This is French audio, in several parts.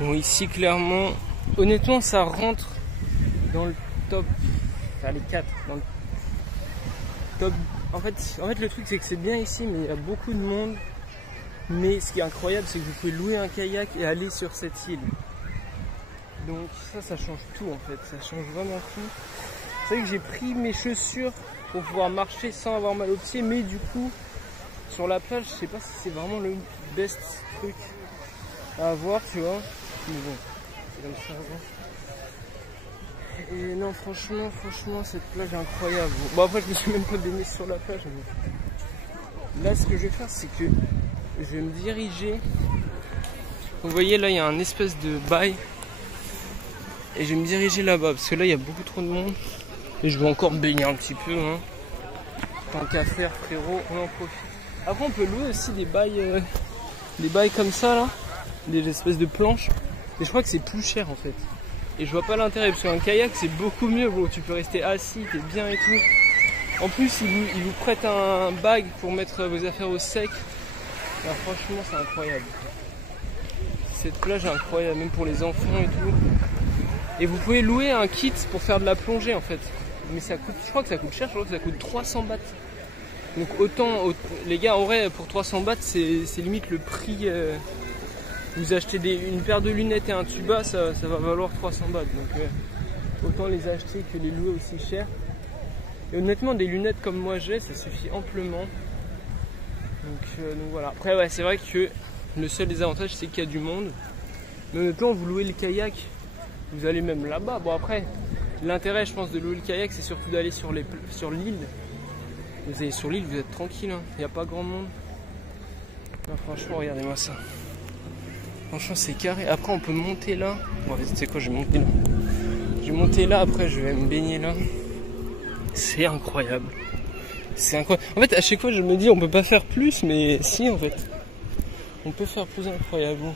Bon, ici clairement, honnêtement ça rentre dans le top, enfin les 4, dans le top. En fait le truc c'est que c'est bien ici, mais il y a beaucoup de monde. Mais ce qui est incroyable, c'est que vous pouvez louer un kayak et aller sur cette île. Donc ça change tout en fait, ça change vraiment tout. C'est vrai que j'ai pris mes chaussures pour pouvoir marcher sans avoir mal aux pieds, mais du coup, sur la plage, je sais pas si c'est vraiment le best truc à avoir, tu vois. Mais bon, c'est comme ça. Bon. Et non, franchement, cette plage est incroyable. Bon, après, je me suis même pas baigné sur la plage. Mais... là, ce que je vais faire, c'est que je vais me diriger. Vous voyez, là, il y a un espèce de bail. Et je vais me diriger là-bas, parce que là, il y a beaucoup trop de monde. Et je vais encore me baigner un petit peu. Hein. Tant qu'à faire, frérot, on en profite. Après, on peut louer aussi des bails comme ça, là. Des espèces de planches. Et je crois que c'est plus cher, en fait. Et je vois pas l'intérêt, parce qu'un kayak, c'est beaucoup mieux, bro. Tu peux rester assis, t'es bien et tout. En plus, ils vous prêtent un bag pour mettre vos affaires au sec. Alors, franchement, c'est incroyable. Cette plage est incroyable, même pour les enfants et tout. Et vous pouvez louer un kit pour faire de la plongée, en fait. Mais ça coûte, je crois que ça coûte cher, je crois que ça coûte 300 bahts. Donc autant, les gars, en vrai, pour 300 bahts, c'est limite le prix. Vous achetez une paire de lunettes et un tuba, ça va valoir 300 bahts. Donc autant les acheter que les louer aussi cher. Et honnêtement, des lunettes comme moi j'ai, ça suffit amplement. Donc voilà. Après, ouais, c'est vrai que le seul désavantage, c'est qu'il y a du monde. Mais honnêtement, vous louez le kayak, vous allez même là-bas. Bon, après, l'intérêt, je pense, de louer le kayak, c'est surtout d'aller sur l'île. Vous allez sur l'île, vous êtes tranquille, hein. Il n'y a pas grand monde. Non, franchement, regardez-moi ça. Franchement, c'est carré. Après, on peut monter là. Bon, tu sais quoi, je vais monter là. Je vais monter là, après, je vais me baigner là. C'est incroyable. C'est incroyable. En fait, à chaque fois, je me dis, on peut pas faire plus, mais si, en fait. On peut faire plus incroyable.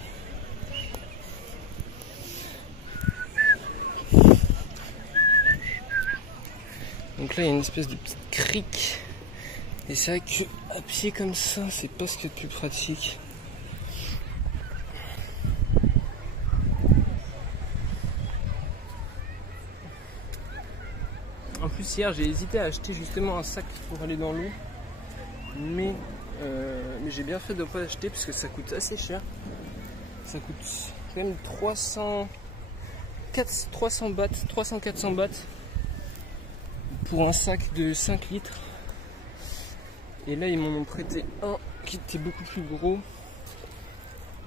Donc là, il y a une espèce de petite crique. Et c'est vrai qu'à pied comme ça, c'est pas ce qu'il y a de plus pratique. En plus, hier, j'ai hésité à acheter justement un sac pour aller dans l'eau. Mais j'ai bien fait de ne pas l'acheter parce que ça coûte assez cher. Ça coûte quand même 300 bahts, 300-400 bahts pour un sac de 5 litres. Et là, ils m'en ont prêté un qui était beaucoup plus gros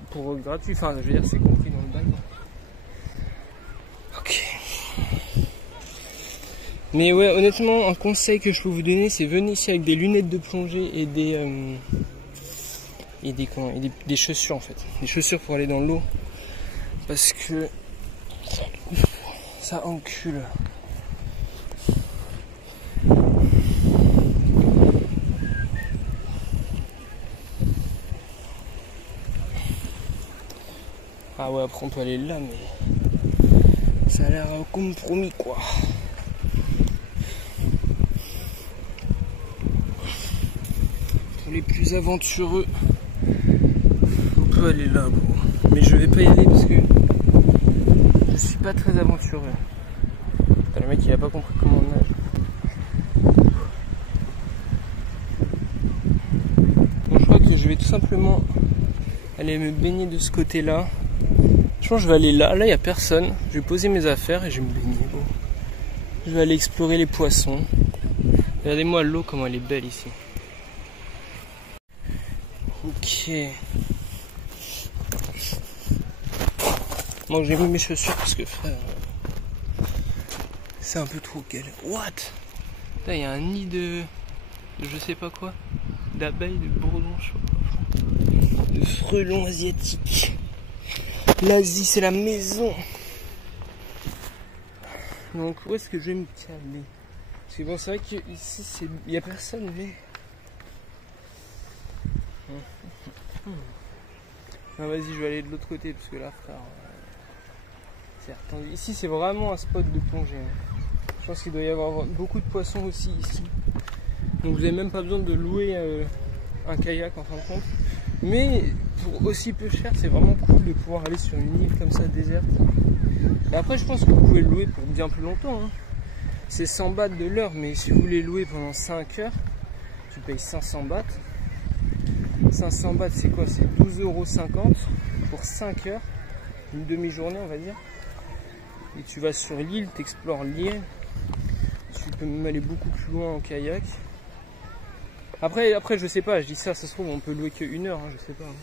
pour gratuit. Enfin, je veux dire, c'est compris dans le bail. Ok. Mais ouais, honnêtement, un conseil que je peux vous donner, c'est venez ici avec des lunettes de plongée et des chaussures en fait. Des chaussures pour aller dans l'eau. Parce que ça encule. Ah ouais, après on peut aller là, mais ça a l'air compromis quoi. Pour les plus aventureux, on peut aller là, bro. Mais je vais pas y aller parce que je suis pas très aventureux. Putain, le mec il a pas compris comment on nage. Bon, je crois que je vais tout simplement aller me baigner de ce côté là. Je pense que je vais aller là, il n'y a personne. Je vais poser mes affaires et je vais me baigner. Bon. Je vais aller explorer les poissons. Regardez-moi l'eau, comment elle est belle ici. Ok. Bon, j'ai mis mes chaussures parce que frère, c'est un peu trop galère. What? Là, il y a un nid de je sais pas quoi. D'abeilles, de bourdons, je sais pas. De frelons asiatiques. L'Asie, c'est la maison. Donc, où est-ce que je vais me calmer? Parce que bon, c'est vrai qu'ici, il n'y a personne, mais... Non, vas-y, je vais aller de l'autre côté, parce que là, frère... c'est attendu. Ici, c'est vraiment un spot de plongée. Je pense qu'il doit y avoir beaucoup de poissons aussi, ici. Donc, vous n'avez même pas besoin de louer un kayak, en fin de compte. Mais pour aussi peu cher, c'est vraiment cool de pouvoir aller sur une île comme ça déserte. Et après, je pense que vous pouvez le louer pour bien plus longtemps. Hein. C'est 100 bahts de l'heure, mais si vous voulez louer pendant 5 heures, tu payes 500 bahts. 500 bahts, c'est quoi? C'est 12,50 € pour 5 heures, une demi-journée, on va dire. Et tu vas sur l'île, tu explores l'île. Tu peux même aller beaucoup plus loin en kayak. Après, je sais pas, je dis ça se trouve, on peut louer que 1 heure, hein, je sais pas. Hein.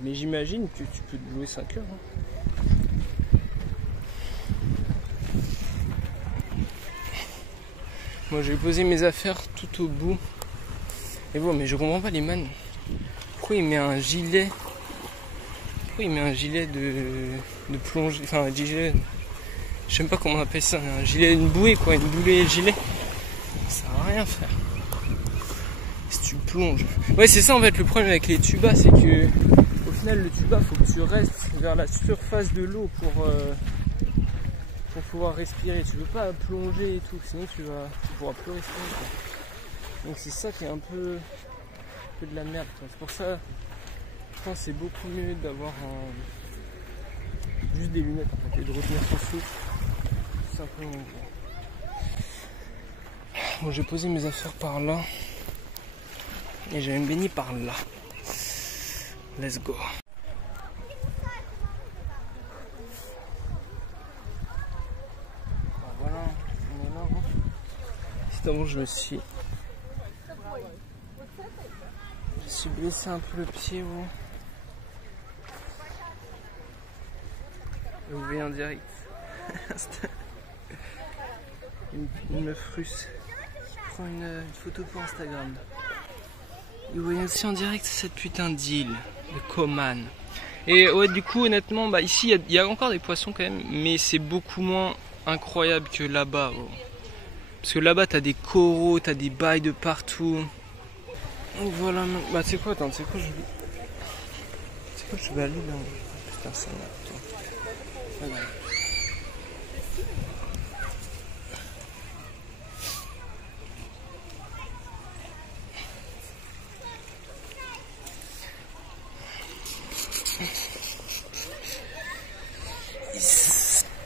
Mais j'imagine que tu peux louer 5 heures. Hein. Moi, j'ai posé mes affaires tout au bout. Et bon, mais je comprends pas les man. Pourquoi il met un gilet? Pourquoi il met un gilet de plongée? Enfin, un gilet. Je sais même pas comment on appelle ça. Un gilet, une bouée quoi, une bouée gilet. Ça sert à rien faire. Si tu plonges. Ouais, c'est ça en fait le problème avec les tubas, c'est que au final le tuba, faut que tu restes vers la surface de l'eau pour pouvoir respirer. Tu peux pas plonger et tout, sinon tu pourras plus respirer. Quoi. Donc c'est ça qui est un peu de la merde. C'est pour ça, je pense que c'est beaucoup mieux d'avoir juste des lunettes en fait, et de retenir son souffle. Tout simplement. Bon, j'ai posé mes affaires par là. Et je vais me baigner par là. Let's go. Voilà, on est là. Hein. Justement, je me suis blessé un peu le pied. Vous voyez en direct. une meuf russe qui prend une photo pour Instagram. Et vous voyez aussi en direct cette putain d'île de Koman. Et ouais, du coup, honnêtement, bah ici il y a encore des poissons quand même, mais c'est beaucoup moins incroyable que là-bas. Oh. Parce que là-bas, t'as des coraux, t'as des bails de partout. Donc voilà, bah c'est quoi, attends, c'est quoi, je vais aller là. Putain, ça là, voilà.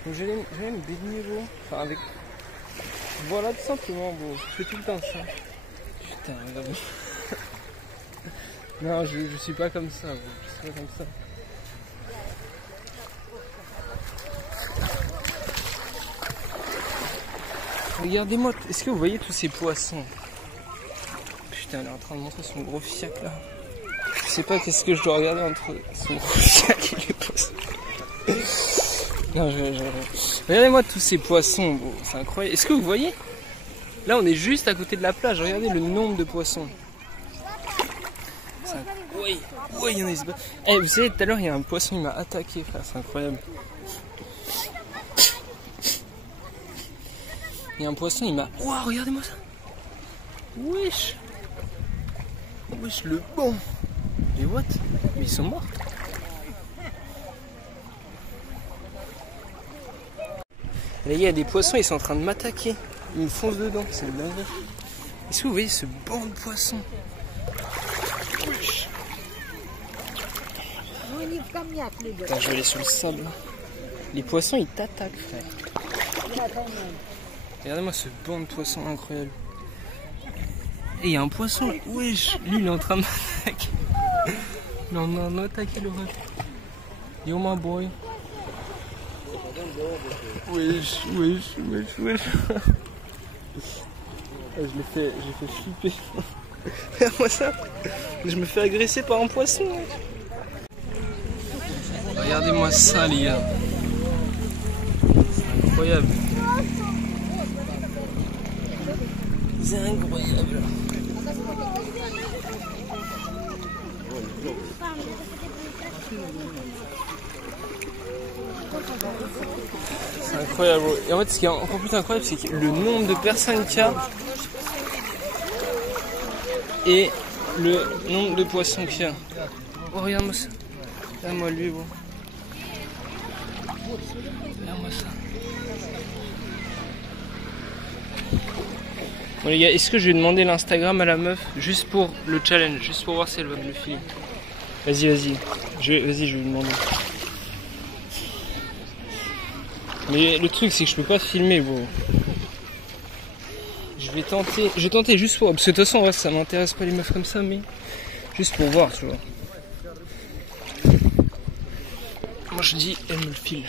Donc je vais me baigner beau, enfin avec, voilà tout simplement beau, je fais tout le temps ça. Putain, regarde. Non, je suis pas comme ça, beau. Je suis pas comme ça. Regardez-moi, est-ce que vous voyez tous ces poissons? Putain, elle est en train de montrer son gros fiac là. Je sais pas qu'est-ce que je dois regarder entre son gros fiac et les poissons. Non, regardez-moi tous ces poissons, c'est incroyable. Est-ce que vous voyez? Là, on est juste à côté de la plage. Regardez le nombre de poissons. Oui, il y en a. Eh, vous savez, tout à l'heure, il y a un poisson, il m'a attaqué, frère. C'est incroyable. Il y a un poisson, il m'a. Waouh, regardez-moi ça. Wesh, le bon. Mais what? Mais ils sont morts. Et là, il y a des poissons, ils sont en train de m'attaquer. Ils me foncent dedans, c'est dingue. Est-ce que vous voyez ce banc de poissons? Putain, je vais aller sur le sable. Les poissons, ils t'attaquent, frère. Regardez-moi ce banc de poissons incroyable. Et il y a un poisson, wesh, lui il est en train de m'attaquer. Non, non, attaquer le ref. Yo my boy. Wesh. J'ai fait flipper. Regarde-moi ça. Je me fais agresser par un poisson. Regardez-moi ça, les gars. C'est incroyable. C'est incroyable. C'est incroyable. Et en fait, ce qui est encore plus incroyable, c'est que le nombre de personnes qu'il y a et le nombre de poissons qu'il y a. Oh, regarde-moi ça. Regarde-moi lui, bon. Regarde-moi ça. Bon les gars, est-ce que je vais demander l'Instagram à la meuf juste pour le challenge, juste pour voir si elle va me le filer? Vas-y, vas-y. Vas-y, je vais lui demander. Mais le truc, c'est que je peux pas filmer, bon. Je vais tenter juste pour... Parce que de toute façon, ouais, ça m'intéresse pas les meufs comme ça, mais... Juste pour voir, tu vois. Moi, je dis, elle me le file.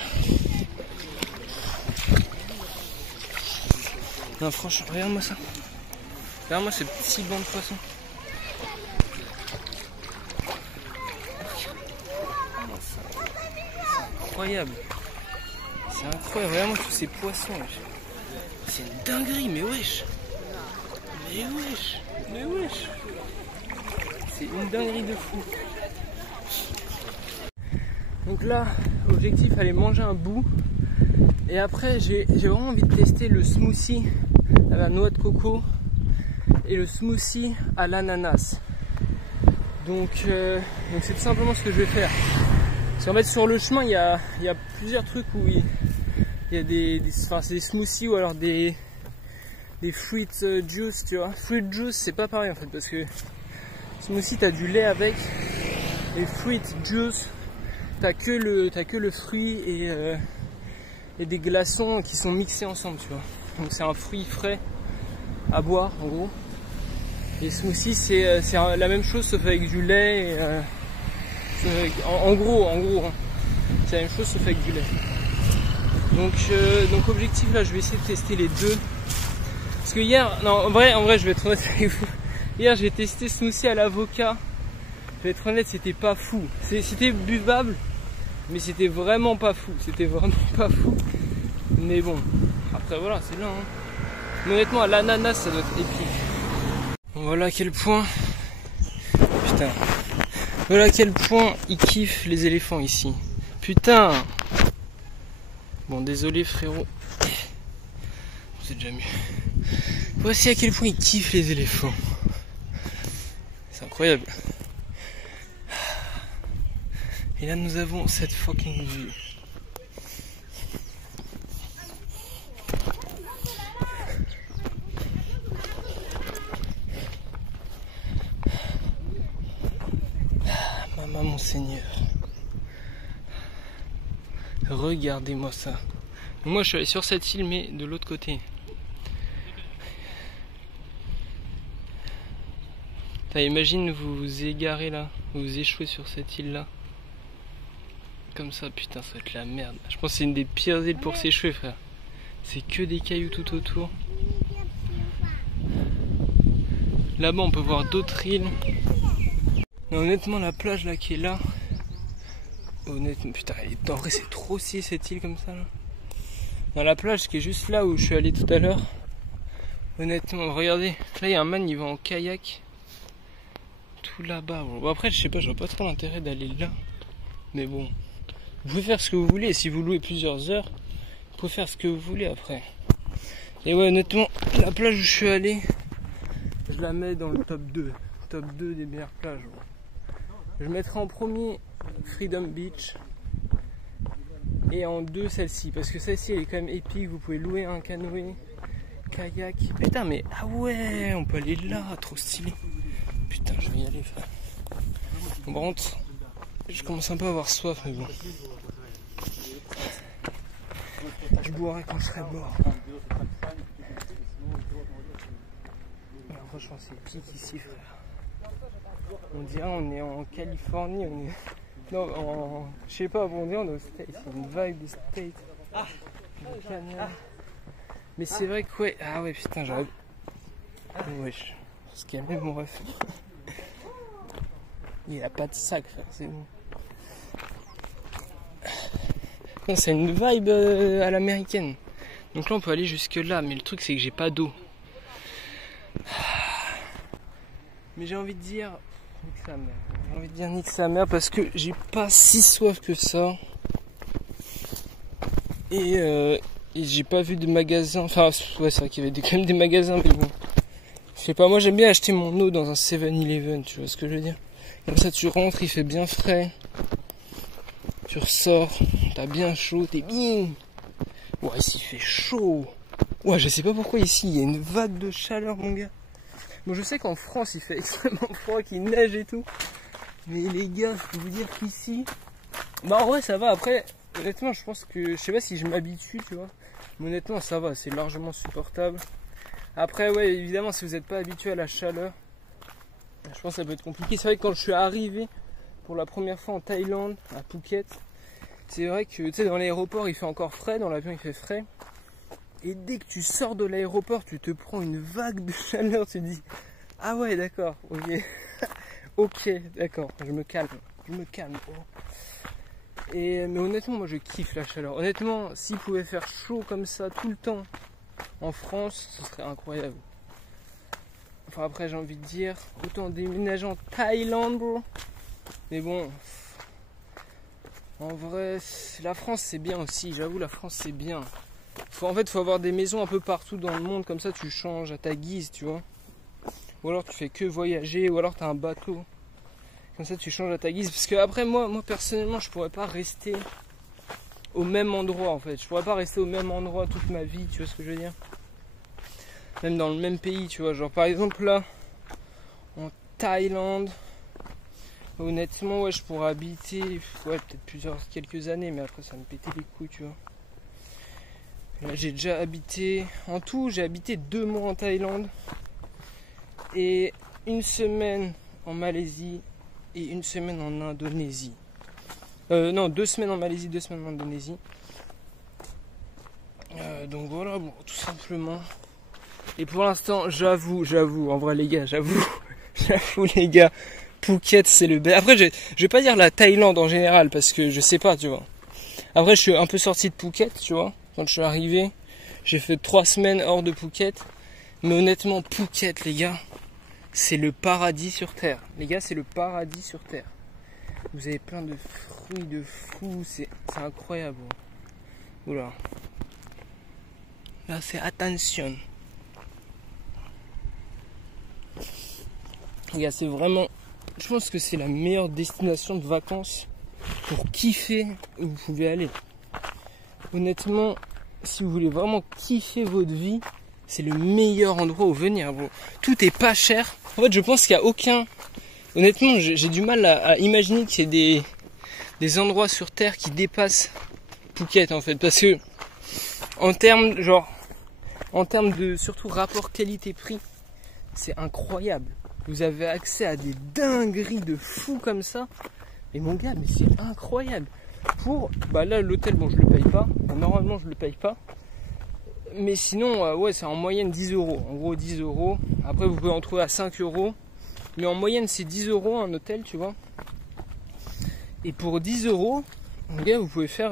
Non, franchement, regarde-moi ça. Regarde-moi ce petit banc de poissons. C'est incroyable. C'est incroyable, regarde-moi tous ces poissons. C'est une dinguerie, mais wesh. Mais wesh. Mais wesh. C'est une dinguerie de fou. Donc là, objectif, aller manger un bout. Et après, j'ai vraiment envie de tester le smoothie à la noix de coco et le smoothie à l'ananas. Donc c'est tout simplement ce que je vais faire. Parce qu'en fait, sur le chemin, il y a plusieurs trucs où il y a c'est des smoothies ou alors des fruit juice, tu vois. Fruit juice, c'est pas pareil en fait, parce que smoothie, t'as du lait avec, et fruit juice, t'as que le fruit et des glaçons qui sont mixés ensemble, tu vois. Donc c'est un fruit frais à boire en gros. Et smoothie c'est la même chose sauf avec du lait et, en gros hein. C'est la même chose sauf avec du lait. Donc objectif là, je vais essayer de tester les deux. Parce que hier, non en vrai je vais être honnête avec vous. Hier j'ai testé smoothie à l'avocat. Je vais être honnête, c'était pas fou. C'était buvable. Mais c'était vraiment pas fou, Mais bon, après voilà, c'est là. Hein. Mais honnêtement, à l'ananas, ça doit être épique. Voilà à quel point... Putain. Voilà à quel point ils kiffent les éléphants ici. Putain. Bon, désolé frérot. C'est déjà mieux. Voici à quel point ils kiffent les éléphants. C'est incroyable. Et là nous avons cette fucking vue. Maman mon Seigneur. Regardez-moi ça. Moi je suis allé sur cette île mais de l'autre côté. Imagine vous vous égarez là, vous vous échouez sur cette île là. Comme ça, putain, ça va être la merde. Je pense que c'est une des pires îles pour s'échouer, frère. C'est que des cailloux tout autour. Là-bas, on peut voir d'autres îles. Mais honnêtement, la plage là qui est là. Honnêtement, putain, en vrai, c'est trop stylé cette île comme ça là. Dans la plage qui est juste là où je suis allé tout à l'heure. Honnêtement, regardez. Là, il y a un man, il va en kayak. Tout là-bas. Bon, après, je sais pas, je vois pas trop l'intérêt d'aller là. Mais bon. Vous pouvez faire ce que vous voulez, et si vous louez plusieurs heures, vous pouvez faire ce que vous voulez après. Et ouais, honnêtement, la plage où je suis allé, je la mets dans le top 2. Top 2 des meilleures plages. Je mettrai en premier Freedom Beach. Et en 2 celle-ci, parce que celle-ci elle est quand même épique, vous pouvez louer un canoë, kayak. Putain mais, ah ouais, on peut aller là, trop stylé. Putain, je vais y aller frère. Bon, par contre, je commence un peu à avoir soif, mais bon. Je boirai quand je serai mort. Alors, franchement, c'est pique ici, frère. On dirait on est en Californie, on est... Non, je sais pas, on dirait on est aux States. C'est une vibe des States. Mais c'est vrai que ouais... Ah ouais, putain, j'aurais... Wesh. Faut se calmer, mon ref. Il a pas de sac, frère, c'est bon. C'est une vibe à l'américaine. Donc là on peut aller jusque là, mais le truc c'est que j'ai pas d'eau. Mais j'ai envie de dire nique sa mère. J'ai envie de dire nique sa mère parce que j'ai pas si soif que ça. Et j'ai pas vu de magasin. Enfin ouais, c'est vrai qu'il y avait quand même des magasins, mais bon. Je sais pas, moi j'aime bien acheter mon eau dans un 7-Eleven, tu vois ce que je veux dire. Comme ça tu rentres, il fait bien frais. Tu ressors, t'as bien chaud, t'es bien. Ouais, ici il fait chaud. Ouais, je sais pas pourquoi ici il y a une vague de chaleur, mon gars. Bon, je sais qu'en France il fait extrêmement froid, qu'il neige et tout. Mais les gars, je peux vous dire qu'ici, bah en vrai ça va. Après, honnêtement, je pense que, je sais pas si je m'habitue, tu vois. Mais honnêtement, ça va, c'est largement supportable. Après, ouais, évidemment, si vous n'êtes pas habitué à la chaleur, je pense que ça peut être compliqué. C'est vrai que quand je suis arrivé pour la première fois en Thaïlande, à Phuket, c'est vrai que, tu sais, dans l'aéroport, il fait encore frais, dans l'avion, il fait frais. Et dès que tu sors de l'aéroport, tu te prends une vague de chaleur, tu te dis, ah ouais, d'accord, ok, ok, d'accord, je me calme. Mais honnêtement, moi je kiffe la chaleur. Honnêtement, s'il pouvait faire chaud comme ça tout le temps en France, ce serait incroyable. Enfin après, j'ai envie de dire, autant déménager en Thaïlande, bro. Mais bon, en vrai, la France c'est bien aussi. J'avoue, la France c'est bien. En fait, faut avoir des maisons un peu partout dans le monde, comme ça tu changes à ta guise, tu vois. Ou alors tu fais que voyager, ou alors tu as un bateau. Comme ça tu changes à ta guise. Parce que après moi personnellement je pourrais pas rester au même endroit en fait. Je pourrais pas rester au même endroit toute ma vie, tu vois ce que je veux dire. Même dans le même pays, tu vois. Genre par exemple là, en Thaïlande, honnêtement ouais je pourrais habiter, ouais peut-être quelques années, mais après ça me pétait les couilles, tu vois. Là j'ai déjà habité, en tout j'ai habité 2 mois en Thaïlande. Et 1 semaine en Malaisie. Et 1 semaine en Indonésie. Non, 2 semaines en Malaisie, 2 semaines en Indonésie. Donc voilà, bon, tout simplement. Et pour l'instant, j'avoue, en vrai les gars, j'avoue les gars, Phuket c'est le best. Après, je vais pas dire la Thaïlande en général, parce que je sais pas, tu vois. Après, je suis un peu sorti de Phuket, tu vois. Quand je suis arrivé, j'ai fait 3 semaines hors de Phuket. Mais honnêtement, Phuket, les gars, c'est le paradis sur terre. Les gars, c'est le paradis sur terre. Vous avez plein de fruits de fou. C'est incroyable. Oula. Là, c'est attention. Les gars, c'est vraiment... Je pense que c'est la meilleure destination de vacances pour kiffer où vous pouvez aller. Honnêtement, si vous voulez vraiment kiffer votre vie, c'est le meilleur endroit où venir, bro. Tout est pas cher. En fait, je pense qu'il n'y a aucun... Honnêtement, j'ai du mal à imaginer qu'il y ait des endroits sur Terre qui dépassent Phuket, en fait. Parce que, en termes de surtout rapport qualité-prix, c'est incroyable. Vous avez accès à des dingueries de fous comme ça. Et mon gars, mais c'est incroyable. Bah là, l'hôtel, bon, je le paye pas. Normalement, je le paye pas. Mais sinon, ouais, c'est en moyenne 10 euros. En gros, 10 euros. Après, vous pouvez en trouver à 5 euros. Mais en moyenne, c'est 10 euros un hôtel, tu vois. Et pour 10 euros, mon gars, vous pouvez faire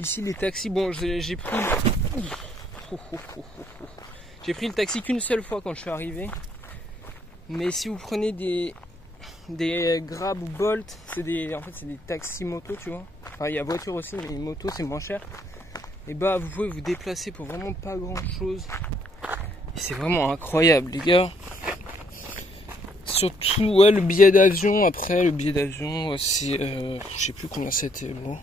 ici les taxis. Bon, j'ai pris le taxi qu'une seule fois quand je suis arrivé. Mais si vous prenez des Grab ou Bolt, en fait, c'est des taxis moto, tu vois. Enfin, il y a voiture aussi, mais moto, c'est moins cher. Et bah, vous pouvez vous déplacer pour vraiment pas grand chose. Et c'est vraiment incroyable, les gars. Surtout, ouais, le billet d'avion. Après, le billet d'avion, c'est... je sais plus combien c'était, bon.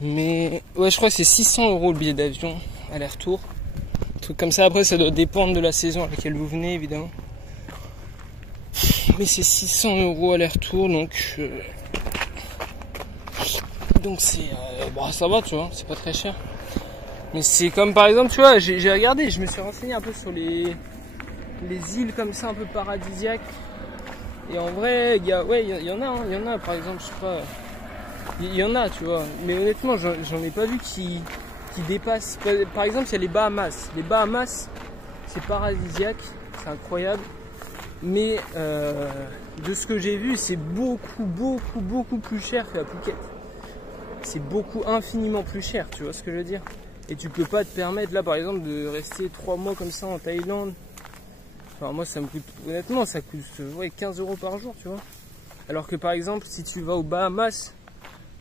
Mais, ouais, je crois que c'est 600 euros le billet d'avion, aller-retour. Un truc comme ça. Après, ça doit dépendre de la saison à laquelle vous venez, évidemment. Mais c'est 600 euros aller-retour, donc c'est... bon, ça va, tu vois, c'est pas très cher. Mais c'est comme, par exemple, tu vois, j'ai regardé, je me suis renseigné un peu sur les îles comme ça, un peu paradisiaques. Et en vrai, il y en a, hein, il y en a, par exemple, je sais pas... Il y en a, tu vois. Mais honnêtement, j'en ai pas vu qui dépassent... Par exemple, il y a les Bahamas. Les Bahamas, c'est paradisiaque, c'est incroyable. Mais de ce que j'ai vu, c'est beaucoup plus cher qu'à Phuket. C'est infiniment plus cher, tu vois ce que je veux dire. Et tu peux pas te permettre là par exemple de rester 3 mois comme ça en Thaïlande. Enfin moi ça me coûte, honnêtement ça coûte 15 euros par jour, tu vois. Alors que par exemple si tu vas aux Bahamas,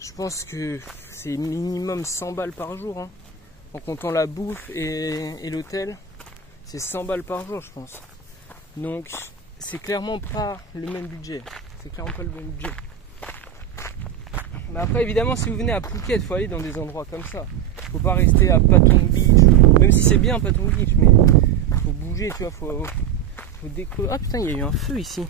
je pense que c'est minimum 100 balles par jour, hein. En comptant la bouffe et l'hôtel, c'est 100 balles par jour je pense. Donc c'est clairement pas le même budget. Mais après évidemment si vous venez à Phuket, il faut aller dans des endroits comme ça. Faut pas rester à Patong Beach, même si c'est bien Patong Beach, mais faut bouger, tu vois, faut découvrir. Ah putain, il y a eu un feu ici.